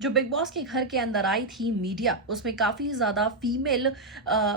जो big boss के घर के अंदर आई थी मीडिया, उसमें काफी ज्यादा फीमेल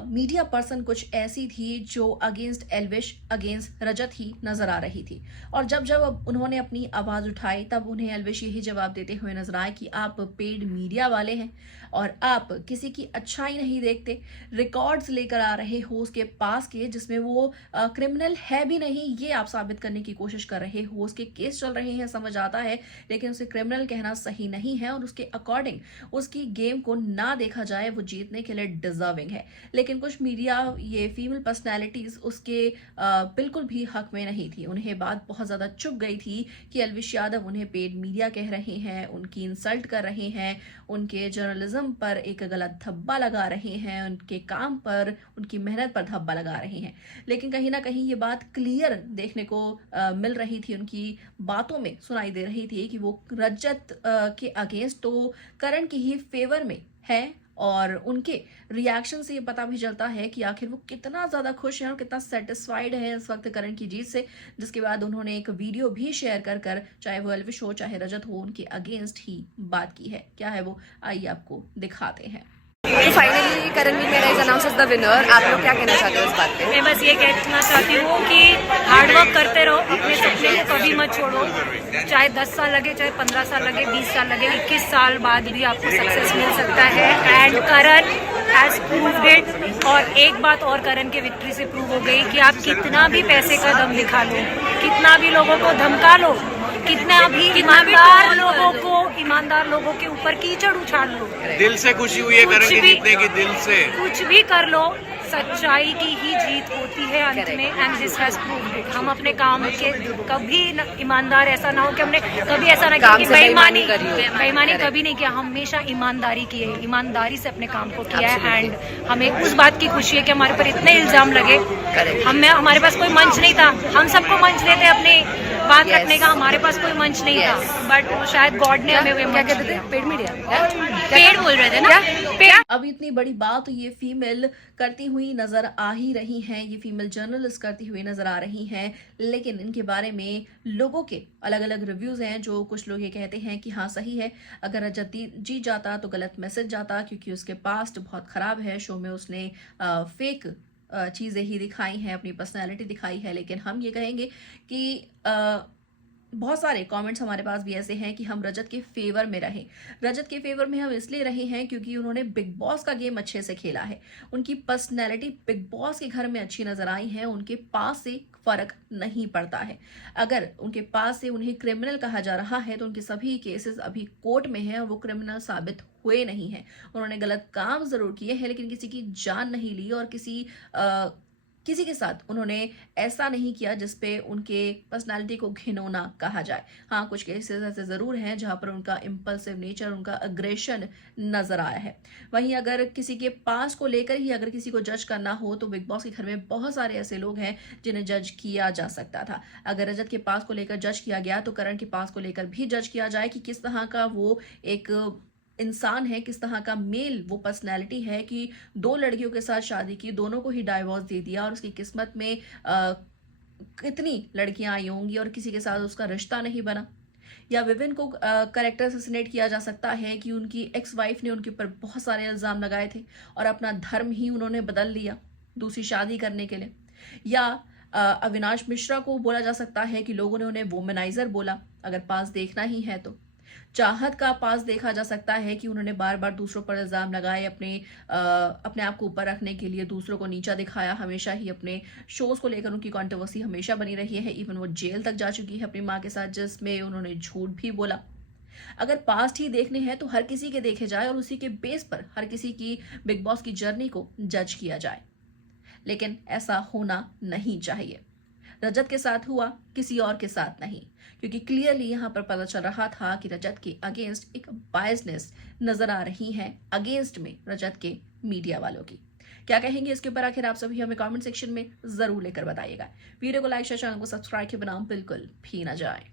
मीडिया पर्सन कुछ ऐसी थी जो अगेंस्ट एल्विश, अगेंस्ट रजत ही नजर आ रही थी। और जब जब अब उन्होंने अपनी आवाज उठाई तब उन्हें एल्विश यही जवाब देते हुए नजर आए कि आप पेड मीडिया वाले हैं और आप किसी की अच्छाई नहीं देखते। रिकॉर्ड्स लेकर आ रहे हो उसके पास के जिसमें वो क्रिमिनल है भी नहीं, ये आप साबित करने की कोशिश कर रहे हो। उसके केस चल रहे हैं, समझ आता है, लेकिन उसे क्रिमिनल कहना सही नहीं है और उसके अकॉर्डिंग उसकी गेम को ना देखा जाए वो जीतने के लिए डिजर्विंग है। लेकिन कुछ मीडिया, ये फीमेल पर्सनैलिटीज उसके बिल्कुल भी हक में नहीं थी। उन्हें बात बहुत ज्यादा चुभ गई थी कि एल्विश यादव उन्हें पेड मीडिया कह रहे हैं, उनकी इंसल्ट कर रहे हैं, उनके जर्नलिज्म पर एक गलत धब्बा लगा रहे हैं, उनके काम पर, उनकी मेहनत पर धब्बा लगा रहे हैं। लेकिन कहीं ना कहीं ये बात क्लियर देखने को मिल रही थी, उनकी बातों में सुनाई दे रही थी कि वो रजत के अगेंस्ट तो करण की ही फेवर में है। और उनके रिएक्शन से ये पता भी चलता है कि आखिर वो कितना ज्यादा खुश हैं और कितना सेटिस्फाइड है इस वक्त करण की जीत से। जिसके बाद उन्होंने एक वीडियो भी शेयर कर चाहे वो एल्विश हो चाहे रजत हो, उनके अगेंस्ट ही बात की है। क्या है वो, आइए आपको दिखाते हैं। तो finally Karan Veer Mehra is announce as the winner. आप लोग क्या कहना चाहते हो इस बात पे? मैं बस ये कहना चाहती हूँ कि हार्ड वर्क करते रहो, अपने सपने को कभी मत छोड़ो। चाहे 10 साल लगे, चाहे 15 साल लगे, 20 साल लगे, 21 साल बाद भी आपको सक्सेस मिल सकता है। And Karan has proved it. और एक बात और करण के विक्ट्री से प्रूव हो गई कि आप कितना भी पैसे का दम दिखा लो, कितना भी लोगों को धमका लो, कितना भी ईमानदार लोगों के ऊपर कीचड़ उछाल लो, दिल से खुशी हुई है करण के जीतने की, दिल से कुछ भी कर लो, सच्चाई की ही जीत होती है अंत में। And this has proved it. हम अपने काम के कभी ईमानदार, ऐसा ना हो कि हमने कभी ऐसा ना किया कि बेईमानी कभी नहीं किया। हमेशा ईमानदारी की है, ईमानदारी से अपने काम को किया है। एंड हमें उस बात की खुशी है कि हमारे पर इतने इल्जाम लगे, हमारे पास कोई मंच नहीं था। हम सबको मंच देते अपने बात रखने का, हमारे पास कोई मंच नहीं था, बट शायद गॉड ने हमें क्या कहते थे? पेड मीडिया, पेड़ बोल रहे थे ना। अब इतनी बड़ी बात ये फीमेल करती हुई नजर आ ही रही हैं, ये फीमेल जर्नलिस्ट करती हुई नजर आ रही हैं। लेकिन इनके बारे में लोगों के अलग अलग रिव्यूज हैं। जो कुछ लोग ये कहते हैं कि हाँ सही है, अगर रजत जीत जाता तो गलत मैसेज जाता क्योंकि उसके पास्ट बहुत खराब है। शो में उसने फेक चीजें ही दिखाई हैं, अपनी पर्सनैलिटी दिखाई है। लेकिन हम ये कहेंगे कि बहुत सारे कमेंट्स हमारे पास भी ऐसे हैं कि हम रजत के फेवर में रहें। रजत के फेवर में हम इसलिए रहे हैं क्योंकि उन्होंने बिग बॉस का गेम अच्छे से खेला है, उनकी पर्सनैलिटी बिग बॉस के घर में अच्छी नजर आई है, उनके पास से फर्क नहीं पड़ता है। अगर उनके पास से उन्हें क्रिमिनल कहा जा रहा है तो उनके सभी केसेस अभी कोर्ट में हैं और वो क्रिमिनल साबित हुए नहीं हैं। उन्होंने गलत काम जरूर किए हैं लेकिन किसी की जान नहीं ली और किसी के साथ उन्होंने ऐसा नहीं किया जिसपे उनके पर्सनालिटी को घिनौना कहा जाए। हाँ, कुछ केसेस ऐसे जरूर हैं जहां पर उनका इम्पल्सिव नेचर, उनका अग्रेशन नजर आया है। वहीं अगर किसी के पास को लेकर ही अगर किसी को जज करना हो तो बिग बॉस के घर में बहुत सारे ऐसे लोग हैं जिन्हें जज किया जा सकता था। अगर रजत के पास को लेकर जज किया गया तो करण के पास को लेकर भी जज किया जाए कि किस तरह का वो एक इंसान है, किस तरह का मेल वो पर्सनैलिटी है कि 2 लड़कियों के साथ शादी की, दोनों को ही डाइवोर्स दे दिया और उसकी किस्मत में कितनी लड़कियां आई होंगी और किसी के साथ उसका रिश्ता नहीं बना। या विविन को करेक्टर असैसिनेट किया जा सकता है कि उनकी एक्स वाइफ ने उनके ऊपर बहुत सारे इल्जाम लगाए थे और अपना धर्म ही उन्होंने बदल लिया दूसरी शादी करने के लिए। या अविनाश मिश्रा को बोला जा सकता है कि लोगों ने उन्हें वोमेनाइजर बोला, अगर पास देखना ही है तो। चाहत का पास देखा जा सकता है कि उन्होंने बार बार दूसरों पर इल्जाम लगाए, अपने आप को ऊपर रखने के लिए दूसरों को नीचा दिखाया। हमेशा ही अपने शोज को लेकर उनकी कंट्रोवर्सी हमेशा बनी रही है। इवन वो जेल तक जा चुकी है अपनी मां के साथ, जिसमें उन्होंने झूठ भी बोला। अगर पास्ट ही देखने हैं तो हर किसी के देखे जाए और उसी के बेस पर हर किसी की बिग बॉस की जर्नी को जज किया जाए, लेकिन ऐसा होना नहीं चाहिए। रजत के साथ हुआ, किसी और के साथ नहीं, क्योंकि क्लियरली यहां पर पता चल रहा था कि रजत के अगेंस्ट एक बायसनेस नजर आ रही है, अगेंस्ट में रजत के मीडिया वालों की। क्या कहेंगे इसके ऊपर आखिर आप सभी हमें कमेंट सेक्शन में जरूर लेकर बताइएगा। वीडियो को लाइक शेयर, चैनल को सब्सक्राइब के बिना बिल्कुल भी ना जाए।